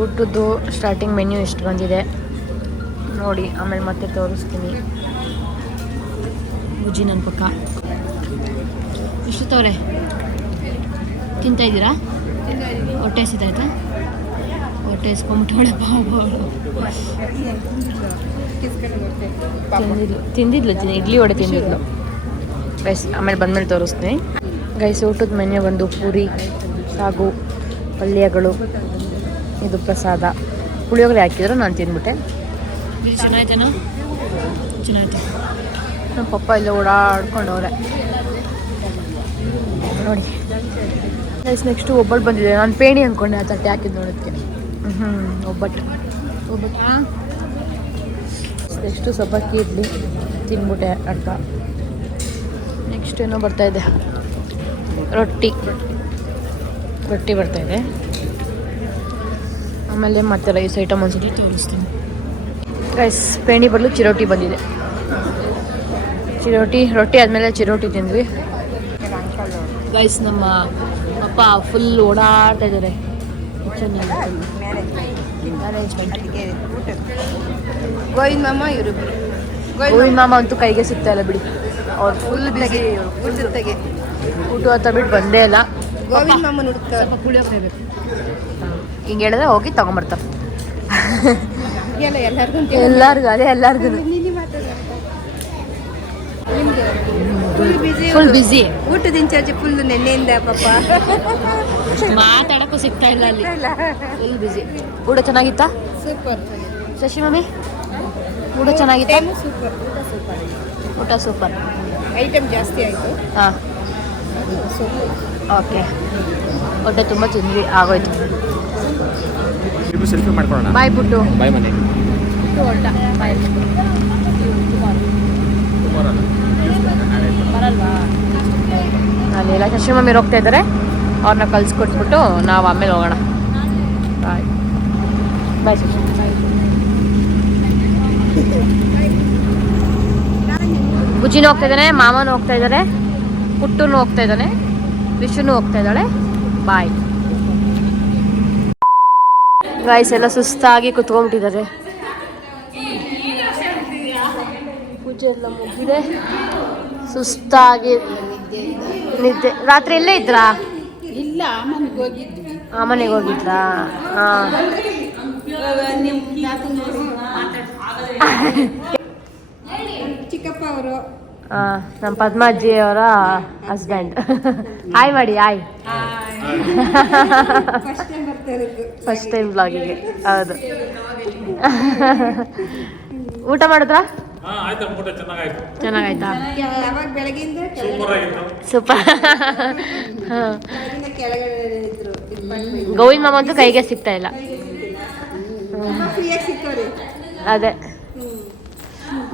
ಊಟದ್ದು starting menu ಎಷ್ಟು ಬಂದಿದೆ ನೋಡಿ, ಆಮೇಲೆ ಮತ್ತೆ ತೋರಿಸ್ತೀನಿ. ಬುಜ್ಜಿ ನನ್ನ ಪಕ್ಕ ಇಷ್ಟು ತವ್ರೆ ತಿಂತಾ ಇದ್ದೀರಾ? ಹೊಟ್ಟೆ ಹಸಿತಾಯ್ತಾ? ಹೊಟ್ಟೆ ಹಸ್ಕೊಂಬಿಟ್ಟವಳೆ ತಿಂದಿದ್ಲು ಇಡ್ಲಿ ವಡೆ ತಿಂದಿದ್ಲು ಗೈಸ್. ಆಮೇಲೆ ಬಂದಮೇಲೆ ತೋರಿಸ್ತೀನಿ ಗೈಸ್. ಊಟದ ಮೆನ್ಯೂ ಬಂದು ಪೂರಿ, ಸಾಗು, ಪಲ್ಯಗಳು, ಇದು ಪ್ರಸಾದ, ಪುಳಿಯೋಗರೆ ಹಾಕಿದ್ರು, ನಾನು ತಿಂದ್ಬಿಟ್ಟೆ. ಚೆನ್ನಾಯ್ತೇನೋ? ಚೆನ್ನಾಯ್ತು. ನಮ್ಮ ಪಪ್ಪ ಎಲ್ಲ ಓಡಾಡ್ಕೊಂಡವ್ರೆ ನೋಡಿ ಗೈಸ್. ನೆಕ್ಸ್ಟು ಒಬ್ಬಟ್ಟು ಬಂದಿದೆ. ನಾನು ಪೇಣಿ ಅಂದ್ಕೊಂಡೆ, ಆ ತಟ್ಟೆ ಹಾಕಿದ್ದು ನೋಡೋದಕ್ಕೆ. ಒಬ್ಬಟ್ಟು ನೆಕ್ಸ್ಟು ಸಬ್ಬಕ್ಕಿ ಇಡ್ಲಿ ತಿಂದ್ಬಿಟ್ಟೆ ಅರ್ಧ. ನೆಕ್ಸ್ಟ್ ಏನೋ ಬರ್ತಾಯಿದೆ, ರೊಟ್ಟಿ ಬರ್ತಾಯಿದೆ. ಆಮೇಲೆ ಮತ್ತೆ ರೈಸ್ ಐಟಮ್ ಒಂದ್ಸತಿ ತೋರಿಸ್ತೀನಿ ರೈಸ್. ಪೇಣಿ ಬದಲು ಚಿರೋಟಿ ಬಂದಿದೆ. ರೊಟ್ಟಿ ಆದಮೇಲೆ ಚಿರೋಟಿ ತಿಂದ್ವಿ ಗೈಸ್. ನಮ್ಮ ಅಪ್ಪ ಫುಲ್ ಓಡಾಡ್ತಾ ಇದ್ದಾರೆ ಕಿಚನಲ್ಲಿ. ಮ್ಯಾನೇಜ್ಮೆಂಟ್ ಗೋವಿಂದ ಮಾಮ ಇವರು. ಗೋವಿಂದ ಮಾಮ ಅಂತೂ ಕೈಗೆ ಸಿಗ್ತಾ ಇಲ್ಲ ಬಿಡಿ, ಅವ್ರು ಫುಲ್ ಬಿಸಿ. ಊಟ ಅಂತ ಬಿಟ್ಟು ಬಂದೇ ಇಲ್ಲ. ಗೋವಿಂದ ಮಾಮನ ಹುಡುಕ್ತಾರೆ. ಸ್ವಲ್ಪ ಪುಳಿಯೋಗರೆ ಬೇಕು ಹಿಂಗೆ ಹೇಳಿದ್ರೆ ಹೋಗಿ ತಗೊಂಬರ್ತಾರೆ. ಎಲ್ಲರಿಗೂ ಫುಲ್ ಬಿಸಿ. ಊಟದ ಇನ್ಚಾರ್ಜ್ ಫುಲ್ ನೆನ್ನೆಯಿಂದ ಪಾಪ ಮಾತಾಡಕ್ಕೂ ಸಿಗ್ತಾ ಇಲ್ಲ ಅಲ್ಲಿ. ಫುಲ್ ಬಿಸಿ. ಊಟ ಚೆನ್ನಾಗಿತ್ತಾ? ಸೂಪರ್. ಶಶಿ ಮಮ್ಮಿ ಊಟ ಚೆನ್ನಾಗಿತ್ತಾ? ಊಟ ಸೂಪರ್. ಐಟಮ್ ಜಾಸ್ತಿ ಆಯಿತು. ಹಾಂ ಓಕೆ. ಹೊಟ್ಟೆ ತುಂಬ ತಿಂದ್ವಿ, ಆಗೋಯ್ತು. ಸೆಲ್ಫಿ ಮಾಡ್ಕೊಳ್ಳೋಣ. ಬಾಯ್ ಬಿಟ್ಟು ಬಾಯ್ ಮನೆ ಹೊರಟ. ಬಾಯ್ ಬರಲ್ವಾ? ಅಲ್ಲೆಲ್ಲ ಶಶಿ ಮಮ್ಮಿ ಹೋಗ್ತಾ ಇದ್ದಾರೆ, ಅವ್ರನ್ನ ಕಳ್ಸಿಕೊಟ್ಬಿಟ್ಟು ನಾವು ಆಮೇಲೆ ಹೋಗೋಣ. ಬಾಯ್ ಬಾಯ್ ಶಶಿ. ಬುಜ್ಜಿನೂ ಹೋಗ್ತಾ ಇದ್ದಾನೆ, ಮಾಮನೂ ಹೋಗ್ತಾ ಇದ್ದಾರೆ, ಪುಟ್ಟೂನು ಹೋಗ್ತಾ ಇದ್ದಾನೆ, ವಿಶುನು ಹೋಗ್ತಾ ಇದ್ದಾಳೆ. Bye guys. ಎಲ್ಲ ಸುಸ್ತಾಗಿ ಕುತ್ಕೊಂಡ್ಬಿಟ್ಟಿದ್ದಾರೆ. ಪೂಜೆ ಎಲ್ಲ ಮುಗಿದಿದೆ, ಸುಸ್ತಾಗಿ ನಿದ್ದೆ. ರಾತ್ರಿ ಎಲ್ಲೇ ಇದ್ರಾ? ಇಲ್ಲ, ಮನೆಗೆ ಹೋಗಿದ್ವಿ. ಮನೆಗೆ ಹೋಗಿದ್ರಾ? ಹಾಂ. ಚಿಕ್ಕಪ್ಪ ಅವರು ನಮ್ಮ ಪದ್ಮಾಜ್ಜಿ ಅವರ ಹಸ್ಬೆಂಡ್. ಹಾಯ್ ಮಾಡಿ. ಹಾಯ್. ಫಸ್ಟ್ ಟೈಮ್ ಬ್ಲಾಗಿಗೆ. ಹೌದು. ಊಟ ಮಾಡಿದ್ರಾ? ಚೆನ್ನಾಗಾಯ್ತಾ? ಯಾವಾಗ ಬೆಳಗಿಂದ ಸೂಪರ್. ಗೋವಿಂದ ಮಾಮ ಅಂತೂ ಕೈಗೆ ಸಿಗ್ತಾ ಇಲ್ಲ. ಅದೇ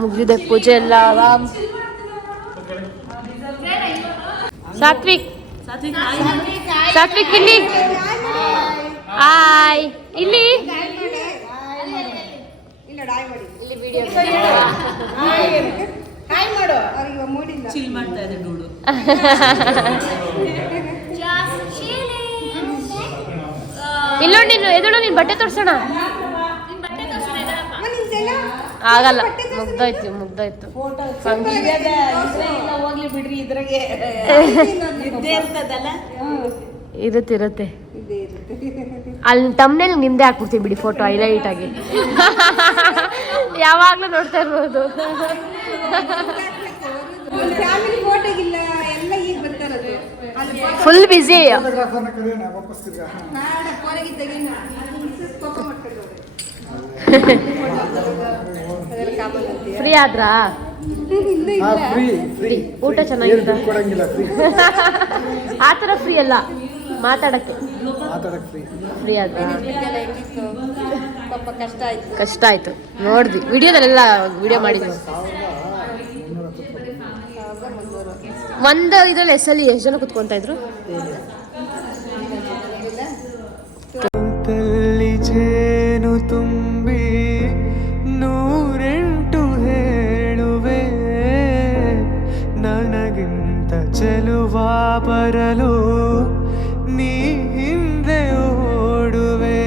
ಮುಗಿದಿದೆ ಪೂಜೆ ಎಲ್ಲ. ಆರಾಮ್. ಸಾತ್ವಿಕ್ ಇಲ್ಲಿ. ಹಾಯ್. ಇಲ್ಲಿ ವಿಡಿಯೋ ಚಿಲ್ ಮಾಡ್ತಾ ಇದೆ ನೋಡು. ಇಲ್ಲೋಡಿ ನೀನು ಎದುಳು, ನೀನು ಬಟ್ಟೆ ತೋರ್ಸೋಣ. ಆಗಲ್ಲ, ಮುಗ್ದಾಯ್ತು. ಹೋಗ್ಲಿ ಬಿಡ್ರಿ, ಇದ್ರಾಗೆ ಇರುತ್ತೆ. ಅಲ್ಲಿ ತಮ್ಮನೇಲಿ ನಿಮ್ದೇ ಹಾಕ್ಬಿಡ್ತೀವಿ ಬಿಡಿ ಫೋಟೋ, ಹೈಲೈಟ್ ಆಗಿ. ಯಾವಾಗಲೂ ನೋಡ್ತಾ ಇರ್ಬೋದು. ಫುಲ್ ಬಿಸಿ. ಫ್ರೀ ಆದ್ರಾ? ಊಟ ಚೆನ್ನಾಗಿಲ್ಲ. ಆ ಥರ ಫ್ರೀ ಅಲ್ಲ, ಮಾತಾಡಕ್ಕೆ ಫ್ರೀ ಆದ್ರಾ? ಕಷ್ಟ ಆಯ್ತು. ನೋಡಿದ್ವಿ ವಿಡಿಯೋದಲ್ಲೆಲ್ಲ, ವಿಡಿಯೋ ಮಾಡಿದ್ವಿ. ಒಂದು ಇದ್ರಲ್ಲಿ ಎಸ್ಸಲ್ಲಿ ಎಷ್ಟು ಜನ ಕುತ್ಕೊತಾ ಇದ್ರು? ಜೇನು ತುಂಬಿ 108 ಹೇಳುವೆ, ನನಗಿಂತ ಚೆಲುವ ಬರಲು ನೀ ಹಿಂದೆ ಓಡುವೆ.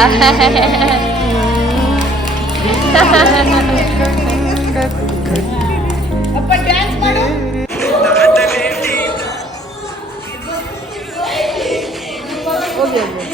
ಅಪ್ಪ ಡ್ಯಾನ್ಸ್ ಮಾಡು. ಹೋಗಿ ಹೋಗಿ.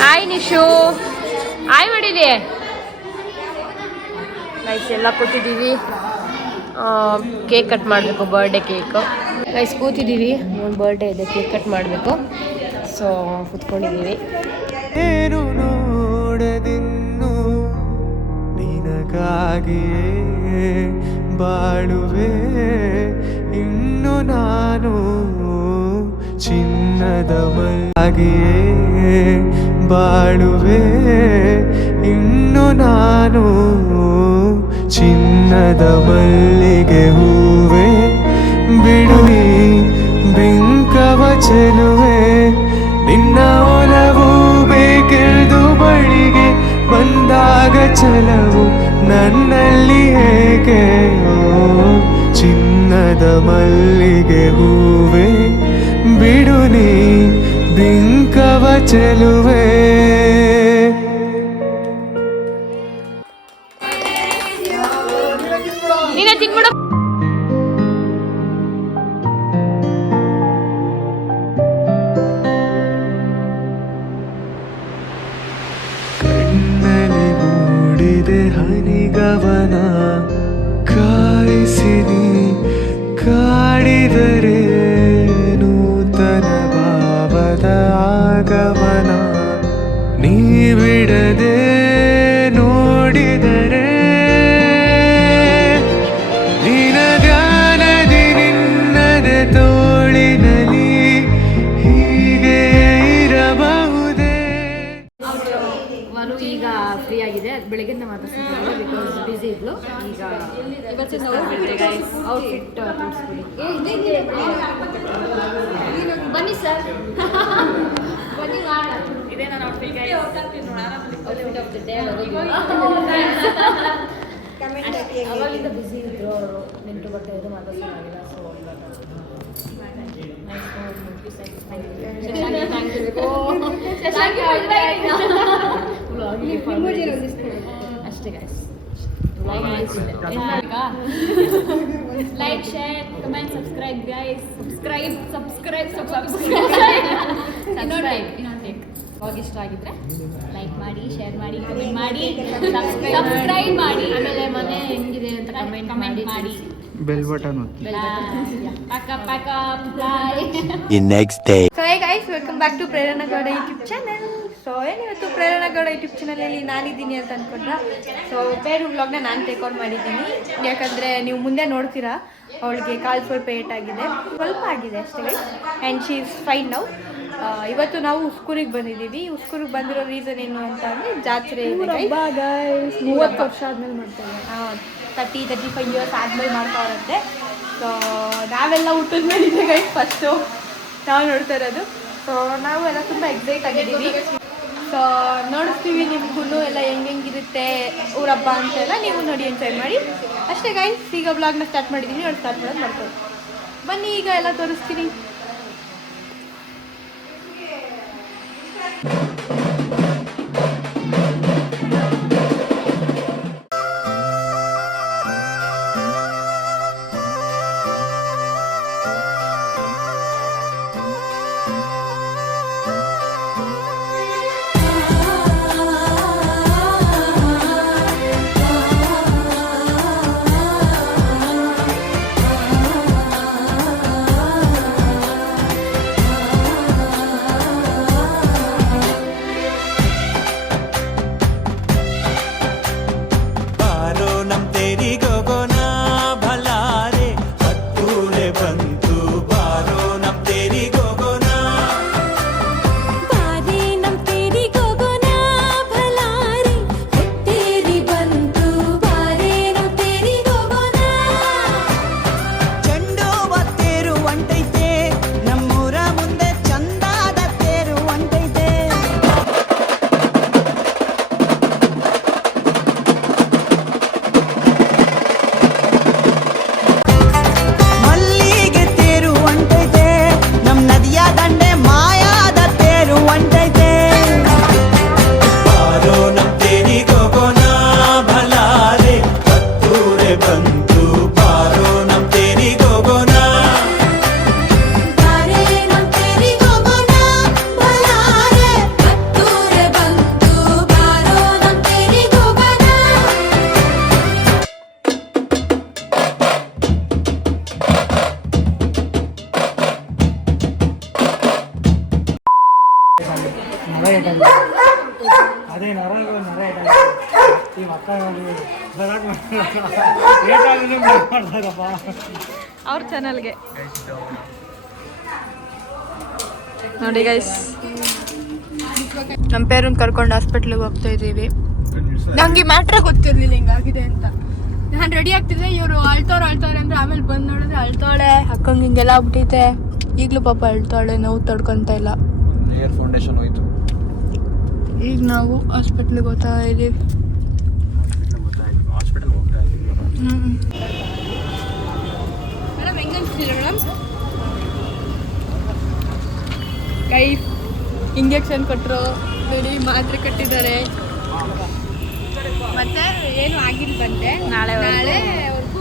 ಹಾಯ್ ನಿಶು, ಹಾಯ್ ಮಾಡಿದೆ. ಗೈಸ್ ಎಲ್ಲ ಕೂತಿದ್ದೀವಿ, ಕೇಕ್ ಕಟ್ ಮಾಡಬೇಕು, ಬರ್ಡೇ ಕೇಕು. ಗೈಸ್ ಕೂತಿದ್ದೀವಿ, ಬರ್ಡೇ ಇದೆ, ಕೇಕ್ ಕಟ್ ಮಾಡಬೇಕು. ಸೊ ಕೂತ್ಕೊಂಡಿದ್ದೀವಿ. ಏನು ನೋಡದಿನ್ನು ನಿನಗಾಗಿಯೇ ಬಾಳುವೆ ಇನ್ನು ನಾನು ಚಿನ್ನದ ಮಲ್ಲಾಗಿಯೇ ಬಾಳುವೆ ಇನ್ನು ನಾನು ಚಿನ್ನದ ಮಲ್ಲಿಗೆ ಹೂವೆ ಬಿಡುವಿ ಬಿಂಕವ ಚೆಲುವೆ ನಿನ್ನ ಒಲವು ಬೇಕೆಂದು ಬಳಿಗೆ ಬಂದಾಗ ಛಲವು ನನ್ನಲ್ಲಿ ಹೇಗೆ ಓ ಚಿನ್ನದ ಮಲ್ಲಿಗೆ ಹೂವೆ ಬಿಡು ನೀ ಬಿಂಕವ ಚೆಲುವೆ. ನೀನೇ ತಿನ್ಬಿಡು. ಕಣ್ಣಲ್ಲಿ ಮೂಡಿದೆ ಹನಿಗವನ ಕಾಯಿಸಿ ನೀ ಕಾಡಿದರೆ ನೂತನ ಭಾವದ ಆಗಮನ ನೀ ಬಿಡದೆ ನೋಡಿದರೆ ನಿನ ಧ್ಯಾನದಿ ನಿನ್ನದೆ ತೋಳಿನಲ್ಲಿ ಹೀಗೆ ಇರಬಹುದೇ. ಮನು ಈಗ ಫ್ರೀ ಆಗಿದೆ, ಬೆಳಗ್ಗೆಯಿಂದ ಮಾತಾಡ್ತಿದ್ದೆ ಬಿಕಾಸ್ ಬ್ಯುಸಿ ಇದ್ಲು. ಈಗ ಔಟ್ಫಿಟ್ ತೋರಿಸ್ಬಿಡಿ. ಬನ್ನಿ ಸರ್, ಬನ್ನಿ ಮಾಡೋಣ. ಇದೇ ನನ್ನ ಔಟ್ಫಿಟ್ ಆಫ್ ದ ಡೇ. ಅವಾಗಿಂದ ಬ್ಯುಸಿ ಇದ್ರು ಅವರು, ನೆಂಟು ಬರ್ತಾ ಇದ್ದು ಮಾತಾಡ್ಸೋಕ್ಕಾಗಿಲ್ಲ. ಸೊ ಅಷ್ಟೇ guys. Like, share, comment, subscribe, guys. Subscribe. ಇವಾಗ ಇಷ್ಟ ಆಗಿದ್ರೆ ಲೈಕ್ ಮಾಡಿ, ಶೇರ್ ಮಾಡಿ, ಕಮೆಂಟ್ ಮಾಡಿ, ಸಬ್ಸ್ಕ್ರೈಬ್ ಮಾಡಿ. ಆಮೇಲೆ ಮನೆ ಹೆಂಗಿದೆ ಅಂತ ಕಮೆಂಟ್ ಮಾಡಿ. Bell button Pack up, bye. The next day. So hey guys, welcome back to Prerana Gowda YouTube channel. So ಏನಿವತ್ತು ಪ್ರೇರಣಾ ಗೌಡ ಯೂಟ್ಯೂಬ್ ಚಾನಲಲ್ಲಿ ನಾನಿದ್ದೀನಿ ಅಂತ ಅಂದ್ಕೊಂಡ್ರ. ಸೊ ಬೇರೆ ವ್ಲಾಗ್ನ ನಾನು ಟೇಕ್ ಆನ್ ಮಾಡಿದ್ದೀನಿ, ಯಾಕಂದರೆ ನೀವು ಮುಂದೆ ನೋಡ್ತೀರಾ ಅವಳಿಗೆ ಕಾಲು ಸ್ವಲ್ಪ ಏಟಾಗಿದೆ, ಸ್ವಲ್ಪ ಆಗಿದೆ ಅಷ್ಟೇ guys. And she is fine now. ಇವತ್ತು ನಾವು ಉಸ್ಕೂರಿಗೆ ಬಂದಿದ್ದೀವಿ. ಉಸ್ಕೂರಿಗೆ ಬಂದಿರೋ ರೀಸನ್ ಏನು ಅಂತ ಅಂದರೆ ಜಾತ್ರೆ ಇದೆ ಗೈಸ್. 30 ವರ್ಷ ಆದಮೇಲೆ ಮಾಡ್ತಾರೆ. 35 ಇಯರ್ಸ್ ಆದಮೇಲೆ ಮಾಡ್ತಾವ್ರಂತೆ. ಸೊ ನಾವೆಲ್ಲ ಊಟದ ಮೇಲೆ ಇದೆ ಗೈಸ್, ಫಸ್ಟು ನಾವು ನೋಡ್ತಾ ಇರೋದು. ಸೊ ನಾವು ಎಲ್ಲ ತುಂಬ ಎಕ್ಸೈಟ್ ಆಗಿದ್ದೀವಿ. ಸೊ ನೋಡಿಸ್ತೀವಿ ನಿಮ್ಗೂ ಎಲ್ಲ ಹೆಂಗಿರುತ್ತೆ ಊರ ಹಬ್ಬ ಅಂತೆಲ್ಲ, ನೀವು ನೋಡಿ ಎಂಜಾಯ್ ಮಾಡಿ ಅಷ್ಟೇ ಗೈಸ್. ಈಗ ಬ್ಲಾಗ್ನ ಸ್ಟಾರ್ಟ್ ಮಾಡಿದ್ದೀನಿ, ನೋಡಿ ಸ್ಟಾರ್ಟ್ ಮಾಡೋದು ಮಾಡ್ಕೊಳ್ಳಿ. ಬನ್ನಿ ಈಗ ಎಲ್ಲ ತೋರಿಸ್ತೀನಿ. ಅದೇ ನರ ಈ ಮಕ್ಕ ಮಾಡ್ತಾರಪ್ಪ ಅವ್ರ ಚಾನಲ್ಗೆ ನೋಡಿ ಗೈಸ್, ನಮ್ಮ ಪೇರನ್ ಕರ್ಕೊಂಡು ಹಾಸ್ಪಿಟ್ಲಿಗೆ ಹೋಗ್ತಾ ಇದ್ದೀವಿ. ನಂಗೆ ಮ್ಯಾಟ್ರೇ ಗೊತ್ತಿರ್ಲಿಲ್ಲ ಹಿಂಗಾಗಿದೆ ಅಂತ. ನಾನು ರೆಡಿ ಆಗ್ತಿದ್ದೆ, ಇವರು ಅಳ್ತವ್ರೆ ಅಂದ್ರೆ ಆಮೇಲೆ ಬಂದು ನೋಡಿದ್ರೆ ಅಳ್ತಾಳೆ, ಅಕ್ಕಂಗೆ ಹಿಂಗೆಲ್ಲ ಆಗ್ಬಿಟ್ಟೈತೆ. ಈಗಲೂ ಪಾಪ ಅಳ್ತಾಳೆ, ನೋವು ತಡ್ಕೊಂತ ಇಲ್ಲ. ಏರ್ ಫೌಂಡೇಶನ್ ಹೋಯ್ತು. ಈಗ ನಾವು ಹಾಸ್ಪಿಟ್ಲಿಗೆ ಹೋಗ್ತಾ ಇದ್ದೀವಿ. ಹಾಸ್ಪಿಟಲ್ ಹೋಗ್ತಾ ಇದ್ದೀವಿ. ಮೇಡಮ್ ಹೆಂಗೆ ಅನ್ಸ್ತಿಲ್ಲ ಮೇಡಮ್? ಕೈ ಇಂಜೆಕ್ಷನ್ ಕೊಟ್ಟರು ನೋಡಿ, ಮಾತ್ರೆ ಕಟ್ಟಿದ್ದಾರೆ. ಮತ್ತೆ ಏನು ಆಗಿಲ್ವಂತೆ. ನಾಳೆವರೆಗೂ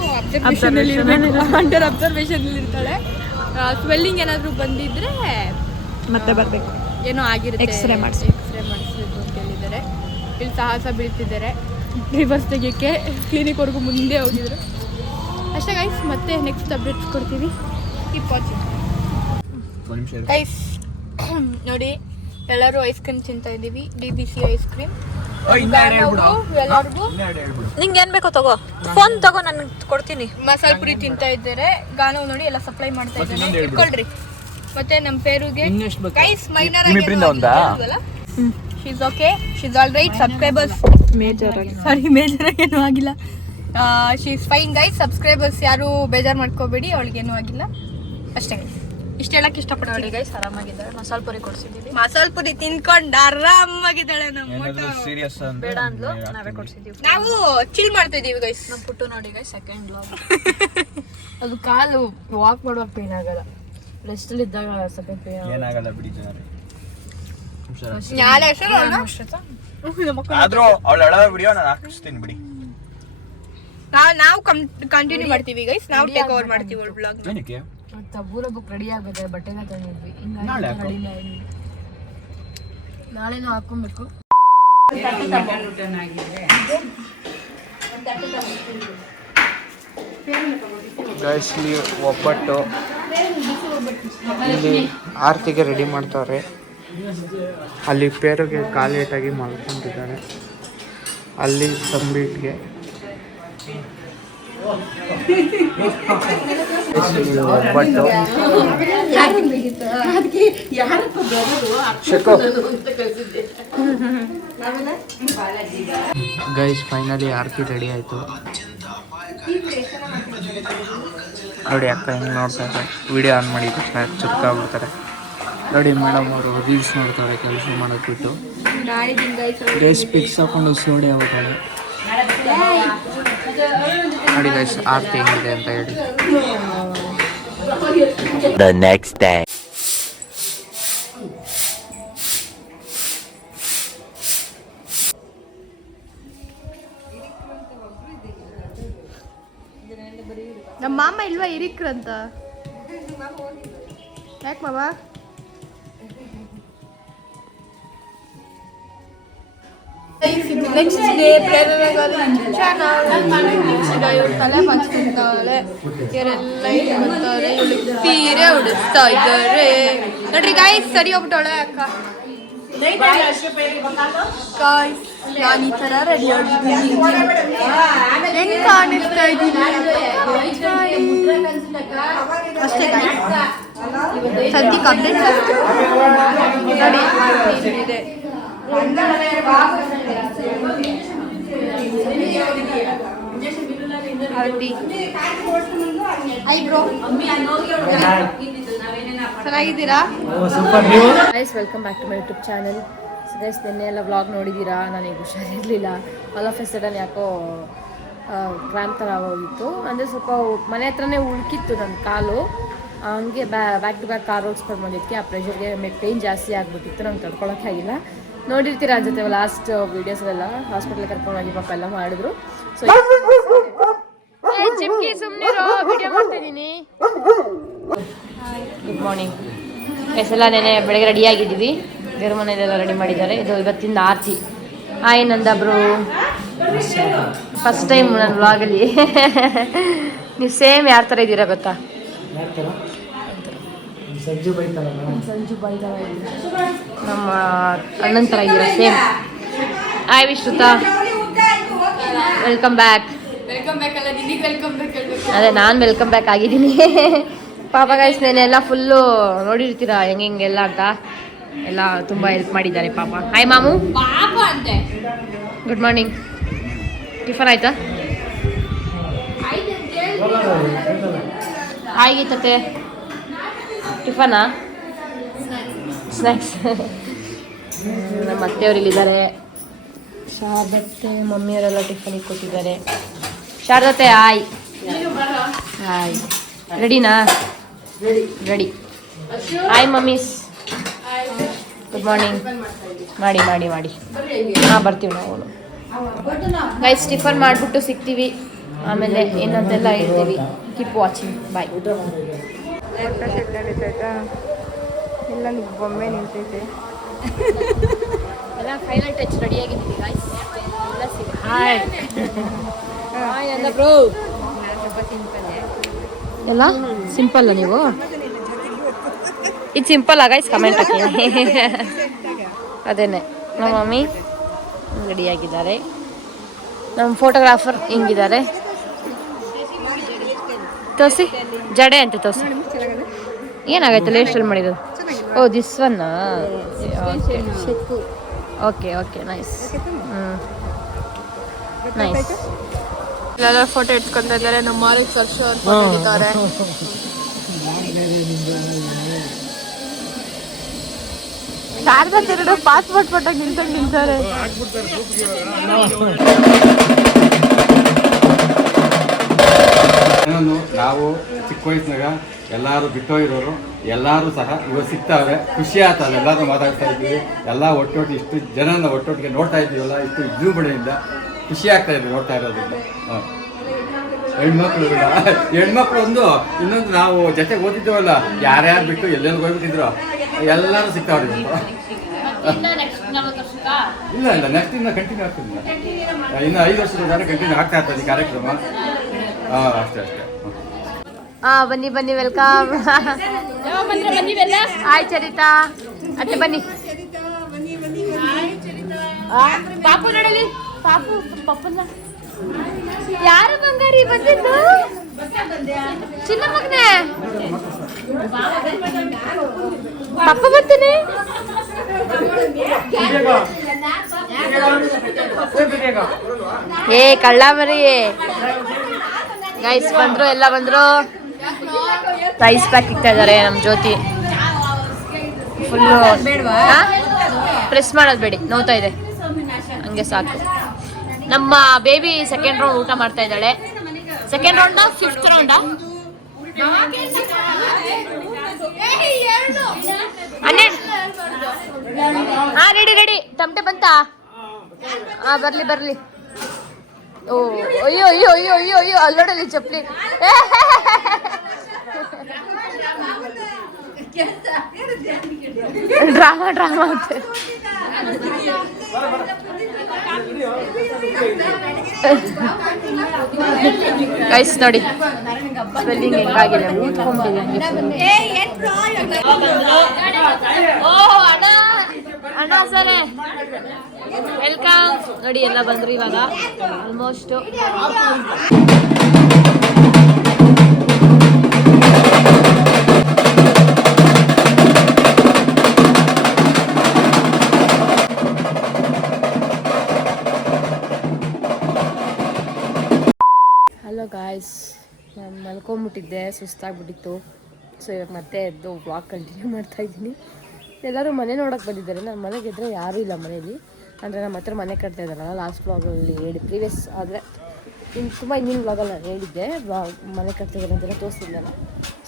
ಅಂಡರ್ ಅಬ್ಸರ್ವೇಷನ್ ಇರ್ತಾಳೆ. ಸ್ವೆಲ್ಲಿಂಗ್ ಏನಾದರೂ ಬಂದಿದ್ರೆ ಮತ್ತೆ ಬರಬೇಕು. ಏನೋ ಆಗಿರುತ್ತೆ, ಎಕ್ಸ್ರೇ ಮಾಡಿಸ್ಬೇಕು ಅಂತ ಹೇಳಿದ್ದಾರೆ. ಇಲ್ಲಿ ಸಾಹಸ ಬೀಳ್ತಿದ್ದಾರೆ ರಿವರ್ಸ್ ತೆಗಿಯೋಕ್ಕೆ. ಕ್ಲಿನಿಕ್ವರೆಗೂ ಮುಂದೆ ಹೋಗಿದ್ರು ಅಷ್ಟೇ ಗೈಸ್. ಮತ್ತೆ ನೆಕ್ಸ್ಟ್ ಅಪ್ಡೇಟ್ಸ್ ಕೊಡ್ತೀವಿ. ಗೈಸ್ ನೋಡಿ, ಎಲ್ಲರೂ ಐಸ್ ಕ್ರೀಮ್ ತಿಂತಾ ಇದ್ದೀವಿ. DBC ice cream. ಎಲ್ಲರಿಗೂ ನಿಂಗೆ ಏನ್ ಬೇಕೋ ತಗೋ, ಫೋನ್ ತಗೋ, ನಾನು ಕೊಡ್ತೀನಿ. ಮಸಾಲ ಪುರಿ ತಿಂತಾ ಇದ್ದಾರೆ. ಗಾನವ್ ನೋಡಿ ಎಲ್ಲ ಸಪ್ಲೈ ಮಾಡ್ತಾ ಇದ್ದಾರೆ. ಇಟ್ಕೊಳ್ರಿ. ಮತ್ತೆ ನಮ್ಮ ಪೇರುಗೆ guys minor she's okay, she's all right. Subscribers major ಏನೂ ಆಗಿಲ್ಲ. She's fine guys. ಸಬ್ಸ್ಕ್ರೈಬರ್ಸ್ ಯಾರು ಬೇಜಾರು ಮಾಡ್ಕೋಬೇಡಿ, ಅವಳಿಗೇನೂ ಆಗಿಲ್ಲ ಅಷ್ಟೇ. ಇಷ್ಟ ಹೇಳಕ್ಕೆ ಇಷ್ಟಪಡ್ತೀನಿ ಗೈಸ್. ಆರಾಮಾಗಿದ್ದಾಳೆ. ಮಸಾಲ ಪುರಿ ಕೊಡ್ಸಿದ್ದೀವಿ. ಮಸಾಲ ಪುರಿ ತಿನ್ಕೊಂಡು ಆರಾಮಾಗಿದ್ದಾಳೆ. ನಮ್ಮ ಸೀರಿಯಸ್ ಬೇಡ ಅಂದ್ಲು, ನಾವೇ ಕೊಡ್ಸಿದ್ದೀವಿ. ನಾವು ಚಿಲ್ ಮಾಡ್ತಾ ಇದೀವಿ ಗೈಸ್. ನಮ್ಮ ಪುಟ್ಟು ನೋಡಿ ಗೈಸ್, ಸೆಕೆಂಡ್ ಬ್ಲಾಗ್. ಅದು ಕಾಲು ವಾಕ್ ಮಾಡುವಾಗ ಪೇನ್ ಆಗಲ್ಲ, ರೆಸ್ಟಲ್ಲಿ ಇದ್ದಾಗ ಸ್ವಲ್ಪ ಪೇನ್ ಏನಾಗಲ್ಲ ಬಿಡಿ ಜನರೇ. ಆದ್ರೂ ಅವಳ ಅಳವ ವಿಡಿಯೋ ನಾನು ಹಾಕಿಸ್ತೀನಿ ಬಿಡಿ. ನಾವು ಕಂಟಿನ್ಯೂ ಮಾಡ್ತೀವಿ ಗೈಸ್. ನಾವು ಟೇಕ್ ಓವರ್ ಮಾಡ್ತೀವಿ ಅವಳ ಬ್ಲಾಗ್. ಏನಕ್ಕೆ ತಬ್ಬೂರ ಬುಕ್ ರೆಡಿ ಆಗ್ಬೇಕು, ಬಟ್ಟೆನ ತಂದಿದ್ವಿ. ನಾಳೆ ನಾಳೆನೂ ಹಾಕೊಬೇಕು. ಗೈಸ್ ಇಲ್ಲಿ ಒಬ್ಬಟ್ಟು ಇಲ್ಲಿ ಆರತಿಗೆ ರೆಡಿ ಮಾಡ್ತಾರೆ. ಅಲ್ಲಿ ಪೇರುಗೆ ಕಾಲೇಟಾಗಿ ಮಲ್ಕೊಂಡಿದ್ದಾರೆ. ಅಲ್ಲಿ ತಂಬಿಟ್ಗೆ ಒಬ್ಬಟ್ಟು ಗೈಸ್ ಫೈನಲಿ ಆರತಿ ರೆಡಿ ಆಯಿತು. ನೋಡಿ ಅಕ್ಕ ಹೆಂಗೆ ನೋಡ್ತಾ ಇದ್ದಾರೆ. ವಿಡಿಯೋ ಆನ್ ಮಾಡಿ ತಕ್ಷಣ ಚುಕ್ಕಾಗ್ಬಿಡ್ತಾರೆ. ನೋಡಿ ಮೇಡಮ್ ಅವರು ರೀಲ್ಸ್ ನೋಡ್ತಾರೆ ಕೆಲಸ ಮಾಡೋಕೆ ಬಿಟ್ಟು. ಗೈಸ್ ಪಿಕ್ಸ್ ಹಾಕೊಂಡು ಸೋಡೆ ಹೋಗ್ತಾಳೆ. ನೋಡಿ ಗೈಸ್ ಆರತಿ ಹೆಂಗಿದೆ ಅಂತ ಹೇಳಿ. The next day. ನಮ್ಮ ಮಾಮ ಇಲ್ವಾ ಇರಿಕ್ರಂತ? ಯಾಕೆ ಮಾವ? ನೆಕ್ಸ್ಟ್ ಡೇ ತಲೆ ಮಚ್ತಿರ್ತಾಳೆ. ಇವರೆಲ್ಲ ಇರ್ತಾರೆ, ಇವಳಿಗೆ ಸೀರೆ ಉಡಿಸ್ತಾ ಇದ್ದಾರೆ ನೋಡ್ರಿ ಗಾಯ್ಸ್. ಸರಿ ಹೋಗ್ಬಿಟ್ಟವಳೆ ಅಕ್ಕ. ಗಾಯ್ಸ್ ನಾನು ಈ ಥರ ರೆಡಿ ಆಗಿದ್ದೀನಿ. ಹೆಂಗೆ ಕಾಣಿಸ್ತಾ ಇದ್ದೀನಿ ಅಷ್ಟೇ ಗಾಯ್ಸ್. ಸದ್ಯಕ್ಕೆ ಅಪ್ಡೇಟ್ ನೋಡಿ ಇದೆ. ಐಬ್ರೋ ಚೆನ್ನಾಗಿದ್ದೀರಾ guys? Welcome back to my YouTube channel. So guys, ನಿನ್ನೆ ಎಲ್ಲ ವ್ಲಾಗ್ ನೋಡಿದ್ದೀರಾ. ನನಗೆ ಹುಷಾರಿರಲಿಲ್ಲ. ಆಲ್ ಆಫ್ ಎ ಸಡನ್ ಯಾಕೋ ಕ್ರಾಂಪ್ ಥರ ಹೋಗಿತ್ತು. ಅಂದರೆ ಸ್ವಲ್ಪ ಮನೆ ಹತ್ರನೇ ಉಳ್ಕಿತ್ತು ನನ್ನ ಕಾಲು. ಹಂಗೆ ಬ್ಯಾಕ್ ಟು ಬ್ಯಾಕ್ ಕಾರ್ ಓಡಿಸ್ಕೊಂಡು ಬಂದಿದ್ದಕ್ಕೆ ಆ ಪ್ರೆಷರ್ಗೆ ಪೇಯ್ನ್ ಜಾಸ್ತಿ ಆಗಿಬಿಟ್ಟಿತ್ತು. ನಂಗೆ ತಡ್ಕೊಳಕ್ಕೆ ಆಗಿಲ್ಲ. ನೋಡಿರ್ತೀರ ಅನ್ಸುತ್ತೆ ಲಾಸ್ಟ್ ವೀಡಿಯೋಸ್ಗೆಲ್ಲ. ಹಾಸ್ಪಿಟ್ಲಿಗೆ ಕರ್ಕೊಂಡೋಗಿ ಪಾಪ ಎಲ್ಲ ಮಾಡಿದ್ರು. ಸೊ ಚಿಮ್ಕಿ ಸುಮ್ಮನೆ ವಿಡಿಯೋ ಮಾಡ್ತಾಯಿದ್ದೀನಿ. Good morning guys. ಎಲ್ಲ ನೆನೆ ಬೆಳಗ್ಗೆ ರೆಡಿ ಆಗಿದ್ದೀವಿ. ಬೇರೆ ಮನೆಯಲ್ಲೆಲ್ಲ ರೆಡಿ ಮಾಡಿದ್ದಾರೆ. ಇದು ಇವತ್ತಿಂದ ಆರತಿ. ಹಾಯ್ ನಂದಬ್ರು, ಫಸ್ಟ್ ಟೈಮ್ ನನ್ನ ವ್ಲಾಗಲ್ಲಿ. ನೀವು ಸೇಮ್ ಯಾರ ಥರ ಇದ್ದೀರಾ ಗೊತ್ತಾ? ಸಂಜು ಬೈತಾರಲ್ಲ. ಸಂಜು ಬೈದವ ನಮ್ಮ ಅಣ್ಣನ ಥರ ಇದ್ದೀರಾ same. Hi Vishruta, welcome back. Welcome back ಅಲ್ಲ, ನಿನಗೆ ವೆಲ್ಕಮ್ ಬ್ಯಾಕ್ ಹೇಳ್ಬೇಕು. ಅದೇ ನಾನು ವೆಲ್ಕಮ್ ಬ್ಯಾಕ್ ಆಗಿದ್ದೀನಿ. ಪಾಪ ಗೈಸ್ ನೆನೆಲ್ಲ ಫುಲ್ಲು ನೋಡಿರ್ತೀರಾ ಹೆಂಗೆಲ್ಲ ಅಂತ ಎಲ್ಲ ತುಂಬ ಹೆಲ್ಪ್ ಮಾಡಿದ್ದಾರೆ ಪಾಪ. ಹಾಯ್ ಮಾಮು. ಪಾಪ ಅಂತೆ. Good morning. ಟಿಫನ್ ಆಯ್ತಾ? ಹಾಯ್ ಗೀತತೆ, ಟಿಫನಾ? ಸ್ನ್ಯಾಕ್ಸ್. ನಮ್ಮ ಅತ್ತೆಯವರು ಇಲ್ಲಿದ್ದಾರೆ. ಶಾರದತ್ತೆ ಮಮ್ಮಿಯವರೆಲ್ಲ ಟಿಫನಿಗೆ ಕೊಟ್ಟಿದ್ದಾರೆ. ಶಾರದತ್ತೆ ಹಾಯ್. ಹಾಯ್. ರೆಡಿನಾ? Ready. Hi mummies. Good morning. ಮಾಡಿ ಮಾಡಿ ಮಾಡಿ. ಹಾಂ ಬರ್ತೀವಿ ನಾವು. ಗೈಸ್ ಟಿಫನ್ ಮಾಡಿಬಿಟ್ಟು ಸಿಗ್ತೀವಿ, ಆಮೇಲೆ ಏನಂತೆಲ್ಲ ಹೇಳ್ತೀವಿ. Keep watching. ಬಾಯ್. ಎಲ್ಲ ಬೊಮ್ಮೆ ನಿಂತೈತೆ. ಎಲ್ಲ ಫೈನಲ್ ಟಚ್ ರೆಡಿಯಾಗಿದ್ದೀವಿ ಗೈಸ್. ಎಲ್ಲ ಸಿಗ. ಹಾಯ್ ಹಾಯ್ ಅಲ್ಲ ಬ್ರೋ. ಎಲ್ಲ ಸಿಂಪಲ್ಲ ನೀವು? ಇದು ಸಿಂಪಲ್ ಗೈಸ್, ಕಮೆಂಟ್ ಹಾಕಿ. ಅದೇನೆ ನಮ್ಮ ಮಮ್ಮಿ ರೆಡಿಯಾಗಿದ್ದಾರೆ. ನಮ್ಮ ಫೋಟೋಗ್ರಾಫರ್ ಹಿಂಗಿದ್ದಾರೆ. ತೋರಿಸಿ ಜಡೆ ಅಂತ ತೋರಿಸಿ. ಏನಾಗೈತಲ್ಲ ಹೇರ್ ಮಾಡಿರೋದು? Oh this one. Okay okay nice. Nice. ಎಲ್ಲ ಫೋಟೋ ಇಟ್ಕೊಂತ ಇದ್ದಾರೆ. ನಮ್ಮ ಮಾಲಿಕ್ ಸರ್ಶು ಅವ್ರು ಫೋಟೋ ಇಟ್ಟಿದ್ದಾರೆ. ಶಾರದಾ ಎರಡು ಪಾಸ್ಪೋರ್ಟ್ ಫೋಟೋ ನಿಲ್ತಾರೆ. ನಾವು ಚಿಕ್ಕ ವಯಸ್ಸಿನಾಗ ಎಲ್ಲರೂ ಬಿಟ್ಟೋಗಿರೋರು ಎಲ್ಲರೂ ಸಹ ಇವತ್ತು ಸಿಗ್ತಾವೆ. ಖುಷಿ ಆಗ್ತದೆ, ಎಲ್ಲರೂ ಮಾತಾಡ್ತಾ ಇದ್ದೀವಿ. ಎಲ್ಲ ಒಟ್ಟೊಟ್ಟು ಇಷ್ಟು ಜನನ ಒಟ್ಟೊಟ್ಟಿಗೆ ನೋಡ್ತಾ ಇದ್ದೀವಲ್ಲ, ಇಷ್ಟು ವಿಜೃಂಭಣೆಯಿಂದ ಖುಷಿ ಆಗ್ತಾ ಇದೆ ನೋಡ್ತಾ ಇರೋದ್ರಿಂದ. ಹೆಣ್ಮಕ್ಳು ಇನ್ನೊಂದು ನಾವು ಜೊತೆಗೆ ಓದಿದ್ದೇವಲ್ಲ, ಯಾರ್ಯಾರು ಬಿಟ್ಟು ಎಲ್ಲೆಲ್ಲಿ ಹೋಗ್ಬಿಟ್ಟಿದ್ರು ಎಲ್ಲರೂ ಸಿಗ್ತಾವ್ರಿ. ಇಲ್ಲ ಇಲ್ಲ, ನೆಕ್ಸ್ಟ್ ಇನ್ನು ಕಂಟಿನ್ಯೂ ಆಗ್ತದಿಲ್ಲ. ಇನ್ನು 5 ವರ್ಷದ ಕಂಟಿನ್ಯೂ ಆಗ್ತಾ ಇರ್ತದೆ ಈ ಕಾರ್ಯಕ್ರಮ. ಅಷ್ಟೇ ಅಷ್ಟೇ. ಬನ್ನಿ ಬನ್ನಿ, ವೆಲ್ಕಮ್. ಹಾಯ್ ಚರಿತಾ ಅತ್ತೆ ಬನ್ನಿ. ಪಾಪು ನೋಡಲಿ, ಪಾಪು ಪಪ್ಪನ ಯಾರು ಬಂಗಾರಿ ಬಂದಿದ್ದು? ಚಿನ್ನ ಮಗನೆ ಪಪ್ಪ ಬರ್ತಾನೆ. ಏ ಕಳ್ಳ ಮರಿ. ಗೈಸ್ ಬಂದ್ರು, ಎಲ್ಲ ಬಂದ್ರು. ರೈಸ್ ಪ್ಯಾಕ್ ಇಕ್ತಾ ಇದ್ದಾರೆ ನಮ್ಮ ಜ್ಯೋತಿ. ಫುಲ್ಲು ಪ್ರೆಸ್ ಮಾಡೋದು ಬೇಡಿ, ನೋವ್ತಾ ಇದೆ, ಹಂಗೆ ಸಾಕು. ನಮ್ಮ ಬೇಬಿ ಸೆಕೆಂಡ್ ರೌಂಡ್ ಊಟ ಮಾಡ್ತಾ ಇದ್ದಾಳೆ. ಸೆಕೆಂಡ್ ರೌಂಡಾ 5th ರೌಂಡಾ? ಹಾಂ ರೆಡಿ ರೆಡಿ. ತಮಟೆ ಬಂತಾ? ಹಾಂ ಬರ್ಲಿ ಬರ್ಲಿ. ಓ ಅಯ್ಯೋ ಅಯ್ಯೋ ಅಯ್ಯೋ ಅಯ್ಯೋ ಅಯ್ಯೋ, ಅಲ್ಲೋಡಲಿ ಚಪ್ಪಲಿ. ಡ್ರಾಮಾ ಡ್ರಾಮಾ ಅಂತ. ಗೈಸ್ ನೋಡಿ ಸ್ವೆಲ್ಲಿಂಗ್ ಹೆಂಗಾಗಿದೆ, ಊದ್ಕೊಂಡ್ಬಿಟ್ಟಿದೆ. ಓಹ್ ಅಣ್ಣ ಅಣ್ಣ ಸರೇ ವೆಲ್ಕಮ್. ನೋಡಿ ಎಲ್ಲ ಬಂದ್ರು ಇವಾಗ ಆಲ್ಮೋಸ್ಟ್. ಹಲೋ ಗಾಯ್ಸ್, ನಾನು ಮಲ್ಕೊಂಬಿಟ್ಟಿದ್ದೆ, ಸುಸ್ತಾಗ್ಬಿಟ್ಟಿತ್ತು. ಸೊ ಇವಾಗ ಮತ್ತೆ ಎದ್ದು ವ್ಲಾಗ್ ಕಂಟಿನ್ಯೂ ಮಾಡ್ತಾಯಿದ್ದೀನಿ. ಎಲ್ಲರೂ ಮನೆ ನೋಡೋಕೆ ಬಂದಿದ್ದಾರೆ. ನಾನು ಮನೆಗೆ ಇದ್ದರೆ ಯಾರೂ ಇಲ್ಲ ಮನೇಲಿ. ಅಂದರೆ ನಮ್ಮ ಹತ್ರ ಮನೆ ಕಟ್ತಾ ಇದ್ದಾರಲ್ಲ, ಲಾಸ್ಟ್ ವ್ಲಾಗಲ್ಲಿ ಹೇಳಿ ಪ್ರೀವಿಯಸ್ ಆದರೆ ಹಿಂದಿನ ವ್ಲಾಗಲ್ಲಿ ನಾನು ಹೇಳಿದ್ದೆ ಮನೆ ಕಟ್ತಾ ಇದ್ದಾರೆ ಅಂತೆಲ್ಲ ತೋರಿಸಿದ್ನಲ್ಲ.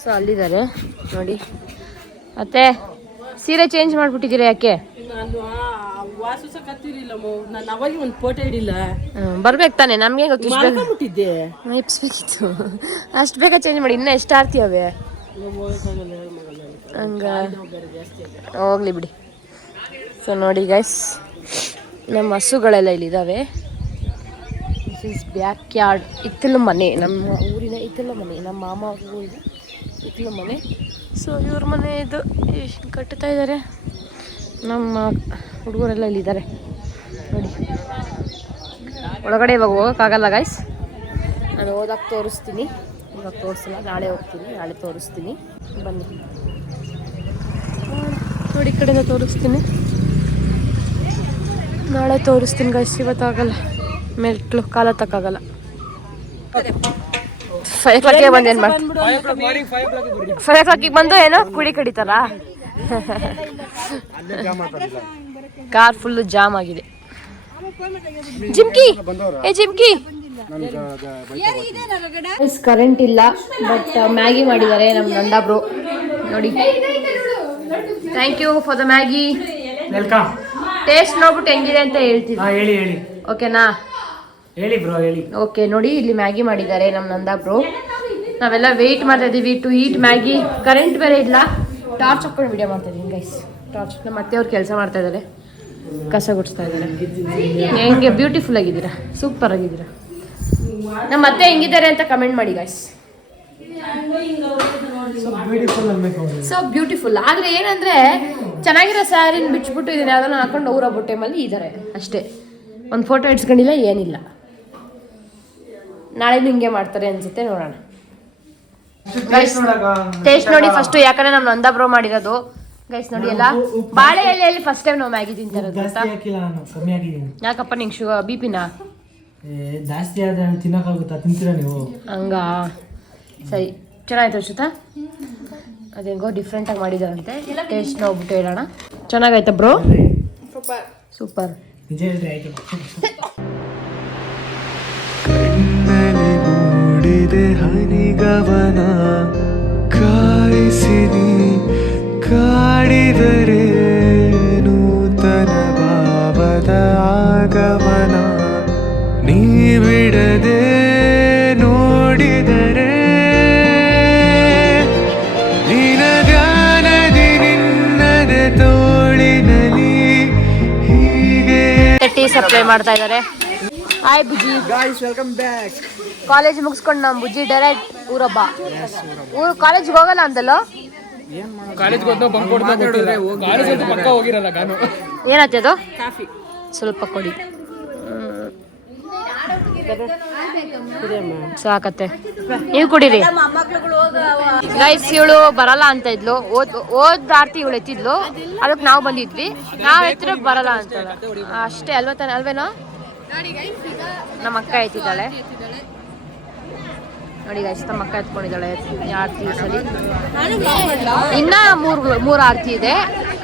ಸೊ ಅಲ್ಲಿದ್ದಾರೆ ನೋಡಿ. ಮತ್ತು ಸೀರೆ ಚೇಂಜ್ ಮಾಡಿಬಿಟ್ಟಿದ್ದೀರಾ ಯಾಕೆ? ಬರ್ಬೇಕು ತಾನೆ, ನಮಗೆ ಇಪ್ಸ್ಬೇಕಿತ್ತು. ಅಷ್ಟು ಬೇಗ ಚೇಂಜ್ ಮಾಡಿ. ಇನ್ನೂ ಎಷ್ಟು ಆರ್ತಿಯವೆ ಹಂಗ ಹೋಗ್ಲಿ ಬಿಡಿ. ಸೊ ನೋಡಿ ಗೈಸ್, ನಮ್ಮ ಹಸುಗಳೆಲ್ಲ ಇಲ್ಲಿದ್ದಾವೆ. This is backyard. ಹಿತ್ತಲು ಮನೆ, ನಮ್ಮ ಊರಿನ ಹಿತ್ತಲು ಮನೆ, ನಮ್ಮ ಮಾಮ ಊರಿನ ಹಿತ್ತಲು ಮನೆ. ಸೊ ಇವ್ರ ಮನೆ ಇದು ಕಟ್ಟುತ್ತಾ ಇದ್ದಾರೆ. ನಮ್ಮ ಹುಡುಗರೆಲ್ಲ ಇಲ್ಲಿದ್ದಾರೆ ನೋಡಿ. ಒಳಗಡೆ ಇವಾಗ ಹೋಗೋಕ್ಕಾಗಲ್ಲ ಗೈಸ್, ನಾನು ಹೋದಾಗ ತೋರಿಸ್ತೀನಿ. ಇವಾಗ ತೋರಿಸಲ್ಲ, ನಾಳೆ ಹೋಗ್ತೀನಿ, ನಾಳೆ ತೋರಿಸ್ತೀನಿ. ಬನ್ನಿ ನೋಡಿ, ಈ ಕಡೆಯಿಂದ ತೋರಿಸ್ತೀನಿ, ನಾಳೆ ತೋರಿಸ್ತೀನಿ ಗೈಸ್. ಇವತ್ತಾಗಲ್ಲ, ಮೆಟ್ಲು ಕಾಲ ತಕ್ಕಾಗಲ್ಲ. 5 o'clock ಬಂದು ಏನು ಮಾಡಿ 5 o'clock ಬಂದು ಏನೋ ಕುಡಿ ಕಡಿತಾರಾ? ಕಾರ್ ಫುಲ್ಲು ಜಾಮ್ ಆಗಿದೆ. ಜಿಮ್ಕಿ ಏ ಜಿಮ್ಕಿ, ಕರೆಂಟ್ ಇಲ್ಲ ಬಟ್ ಮ್ಯಾಗಿ ಮಾಡಿದ್ದಾರೆ ನಮ್ಮ ನಂದಾಬ್ರು ನೋಡಿ. Thank you for the Maggi. Welcome. Taste ನೋಡ್ಬಿಟ್ಟು ಹೆಂಗಿದೆ ಅಂತ ಹೇಳ್ತೀನಿ. ಹೇಳಿ ಹೇಳಿ ಓಕೆನಾ? ಹೇಳಿ ಬ್ರೋ ಹೇಳಿ. ಓಕೆ ನೋಡಿ, ಇಲ್ಲಿ ಮ್ಯಾಗಿ ಮಾಡಿದ್ದಾರೆ ನಮ್ಮ ನಂದಾಬ್ರು. ನಾವೆಲ್ಲ ವೆಯ್ಟ್ ಮಾಡ್ತಾ ಇದ್ದೀವಿ ಟು ಈಟ್ ಮ್ಯಾಗಿ. ಕರೆಂಟ್ ಬೇರೆ ಇಲ್ಲ, ಟಾರ್ಚ್ ಹಾಕೊಂಡು ವಿಡಿಯೋ ಮಾಡ್ತಾ ಇದ್ದೀನಿ ಗೈಸ್. ಟಾರ್ಚ್ ನಮ್ಮ ಅತ್ತೆಯವ್ರು ಕೆಲಸ ಮಾಡ್ತಾ ಇದ್ದಾರೆ, ಕಸ ಗುಡಿಸ್ತಾ ಇದ್ದಾರೆ. ಹೆಂಗೆ ಬ್ಯೂಟಿಫುಲ್ ಆಗಿದ್ದೀರಾ, ಸೂಪರ್ ಆಗಿದ್ದೀರಾ. ನಮ್ಮ ಅತ್ತೆ ಹೆಂಗಿದ್ದಾರೆ ಅಂತ ಕಮೆಂಟ್ ಮಾಡಿ ಗೈಸ್. So beautiful. ಆದರೆ ಏನಂದರೆ ಚೆನ್ನಾಗಿರೋ ಸ್ಯಾರಿನ ಬಿಚ್ಚಿಬಿಟ್ಟು ಇದನ್ನ ಯಾವುದನ್ನ ಹಾಕೊಂಡು ಊರಬ್ಬೋ ಟೈಮಲ್ಲಿ ಇದ್ದಾರೆ ಅಷ್ಟೇ. ಒಂದು ಫೋಟೋ ಇಡ್ಸ್ಕೊಂಡಿಲ್ಲ, ಏನಿಲ್ಲ. ನಾಳೆ ಹಿಂಗೆ ಮಾಡ್ತಾರೆ ಅನ್ಸುತ್ತೆ, ನೋಡೋಣ. ಟೇಸ್ಟ್ ನೋಡಿ ಫಸ್ಟು, ಯಾಕಂದ್ರೆ ನಮ್ಮ ನಂದಾಬ್ರೋ ಮಾಡಿರೋದು ಗೈಸ್. ನೋಡಿ ಎಲ್ಲ ಬಾಳೆ ಎಲೆಯಲ್ಲಿ ಫಸ್ಟ್ ಟೈಮ್ ನಾವು ಮ್ಯಾಗಿ ತಿಂತಿರೋದು. ಕಮ್ಮಿ ಆಗಿದ್ದೀನಿ. ಯಾಕಪ್ಪ ನಿಂಗೆ ಶುಗರ್ ಬಿಪಿನಾ? ಜಾಸ್ತಿ ಆದ್ರೆ ತಿನ್ನೋಕ್ಕಾಗುತ್ತಾ? ತಿಂತೀರಾ ನೀವು? ಹಂಗ ಸರಿ, ಚೆನ್ನಾಯ್ತು ಶ್ರುತಾ. ಅದೇಂಗೋ ಡಿಫ್ರೆಂಟಾಗಿ ಮಾಡಿದಾರಂತೆ. ಟೇಸ್ಟ್ ನೋಡ್ಬಿಟ್ಟು ಹೇಳೋಣ. ಚೆನ್ನಾಗಾಯ್ತಾ ಬ್ರೋ? ಸೂಪರ್. ನಿಜ ಹೇಳ್ರಿ, ಆಯ್ತು. ಮೂಡಿದೆ ಹನಿಗವನ ಕಾಯಿಸಿನಿ ಕಾಡಿದರೆ ನೂತನ ಭಾವದ ಆಗಮನ ನೀ ಬಿಡದೆ ನೋಡಿದರೆ ನಿನ ಧ್ಯಾನದಿ ನಿನ್ನದೆ ತೋಳಿನಲ್ಲಿ ಹೀಗೆ ಟೀ ಸಪ್ಲೈ ಮಾಡ್ತಾ ಇದ್ದಾರೆ. Hi Bujji. Guys welcome back. College ಮುಗಿಸ್ಕೊಂಡು ನಮ್ಮ ಬುಜ್ಜಿ ಡೈರೆಕ್ಟ್ ಊರಬ್ಬ. ಊರು ಕಾಲೇಜ್ಗೆ ಹೋಗಲ್ಲ ಅಂತಲ್ಲೋ? ಏನಾಯ್ತದು? ಸ್ವಲ್ಪ ಕೊಡಿ, ಸಾಕತ್ತೆ. ನೀವು ಕುಡೀರಿ ಗೈಸ್. ಇವಳು ಬರಲ್ಲ ಅಂತ ಇದ್ಲು, ಓದ್ ಆರ್ತಿ ಇವಳು ಎತ್ತಿದ್ಲು, ಅದಕ್ಕೆ ನಾವು ಬಂದಿದ್ವಿ. ನಾವು ಎತ್ತಿದ್ರೆ ಬರಲ್ಲ ಅಂತ ಅಷ್ಟೇ ಅಲ್ವಾ ತಾನೆ? ಅಲ್ವೇನೋ? ನಮ್ಮ ಅಕ್ಕ ಎತ್ತಿದ್ದಾಳೆ ನೋಡಿ ಗೈಸ್. ನಮ್ಮ ಅಕ್ಕ ಎತ್ಕೊಂಡಿದ್ದಾಳೆ ಆರ್ತಿ ಸರಿ. ಇನ್ನ ಮೂರು ಆರ್ತಿ ಇದೆ,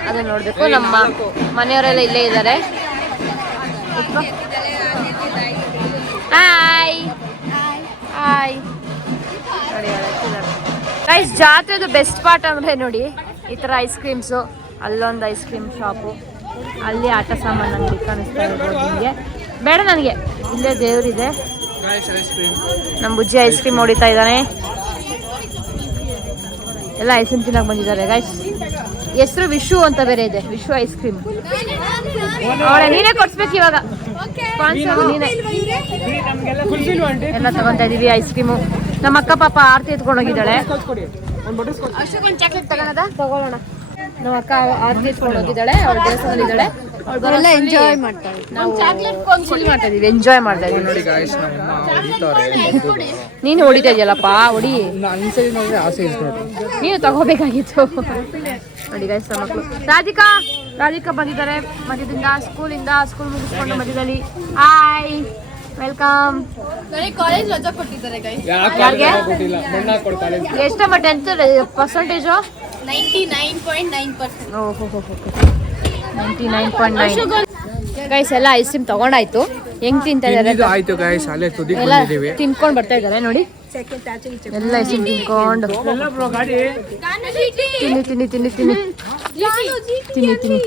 ಅದನ್ನ ನೋಡ್ಬೇಕು. ನಮ್ಮ ಮನೆಯವರೆಲ್ಲ ಇಲ್ಲೇ ಇದ್ದಾರೆ. ಹಾಯ್ ಹಾಯ್ ನೋಡಿ ಗೈಸ್. ಜಾತ್ರೆದು ಬೆಸ್ಟ್ ಪಾರ್ಟ್ ಅಂದ್ರೆ ನೋಡಿ ಈ ಥರ ಐಸ್ ಕ್ರೀಮ್ಸು. ಅಲ್ಲೊಂದು ಐಸ್ ಕ್ರೀಮ್ ಶಾಪು, ಅಲ್ಲಿ ಆಟ ಸಾಮಾನು ಅಂಗಡಿ ಕಾಣಿಸ್ತಾ ಇರ್ಬೋದು ನಿಮಗೆ. ಬೇಡ ನನಗೆ, ಇಲ್ಲೇ ದೇವ್ರಿದೆ. ನಮ್ಮ ಬುಜ್ಜಿ ಐಸ್ ಕ್ರೀಮ್ ಹೊಡಿತಾ ಇದ್ದಾನೆ. ಎಲ್ಲ ಐಸ್ ಕ್ರೀಮ್ ತಿನ್ನಕ್ಕೆ ಬಂದಿದ್ದಾರೆ ಗೈಸ್. ಹೆಸರು ವಿಶು ಅಂತ ಬೇರೆ ಇದೆ, ವಿಶು ಐಸ್ ಕ್ರೀಮ್. ಅವಳೆ ನೀನೇ ಕೊಡ್ಸ್ಬೇಕು ಇವಾಗ, ಸ್ಪಾನ್ಸರ್ ನೀನೇ. ಎಲ್ಲ ತಗೊಂತಾ ಇದೀವಿ ಐಸ್ ಕ್ರೀಮು. ನಮ್ಮ ಅಕ್ಕ ಪಾಪ ಆರ್ತಿ ಎತ್ಕೊಂಡು ಹೋಗಿದ್ದಾಳೆ. ಚಾಕ್ಲೇಟ್ ತಗೊಳದ ತಗೊಳ್ಳೋಣ. ನಮ್ಮ ಅಕ್ಕ ಆರ್ತಿ ಎತ್ಕೊಂಡು ಹೋಗಿದ್ದಾಳೆ, ಅವಳು ದೇವಸ್ಥಾನದಲ್ಲಿದ್ದಾಳೆ. ಅವಳು ಎಂಜಾಯ್ ಮಾಡ್ತಾಳೆ. ನಾವು ಚಿಲ್ ಮಾಡ್ತಾ ಇದೀವಿ, ಎಂಜಾಯ್ ಮಾಡ್ತಾ ಇದೀವಿ ನೋಡಿ ಗಾಯ್ಸ್. ನೀನು ಹೊಡಿತಾ ಇದೆಯಲ್ಲಪ್ಪ, ಹೊಡಿ. ನೀನು ತಗೋಬೇಕಾಗಿತ್ತು ನೋಡಿ ಗಾಯ್ಸ್. ನಮ್ಮ ಮಕ್ಕಳು ರಾಧಿಕಾ ಬಂದಿದ್ದಾರೆ ಮಧ್ಯದಿಂದ, ಸ್ಕೂಲ್ ಮುಗಿಸ್ಕೊಂಡು ಮಧ್ಯದಲ್ಲಿ. Hi welcome. ಕಾಲೇಜ್ ರಜಾ ಕೊಟ್ಟಿದ್ದಾರೆ ಗೈಸ್. ಎಷ್ಟಮ್ಮ 10th percentage? 99.9%. ಓಹೋ 99.9. ಗೈಸ್ ಎಲ್ಲ ಐಸ್ ಕ್ರೀಮ್ ತಗೊಂಡಾಯ್ತು. ಹೆಂಗ್ ತಿಂತಾ ಇದಾರೆ ಆಯ್ತು ಗೈಸ್, ಅಲ್ಲೇ ತುದಿಗೆ ಎಲ್ಲ ಬಂದಿದ್ದೀವಿ. ತಿನ್ಕೊಂಡು ಬರ್ತಾ ಇದ್ದಾರೆ ನೋಡಿ. ಎಲ್ಲ ಐಸ್ ಕ್ರೀಮ್ ತಿನ್ಕೊಂಡು ತಿನ್ನಿ.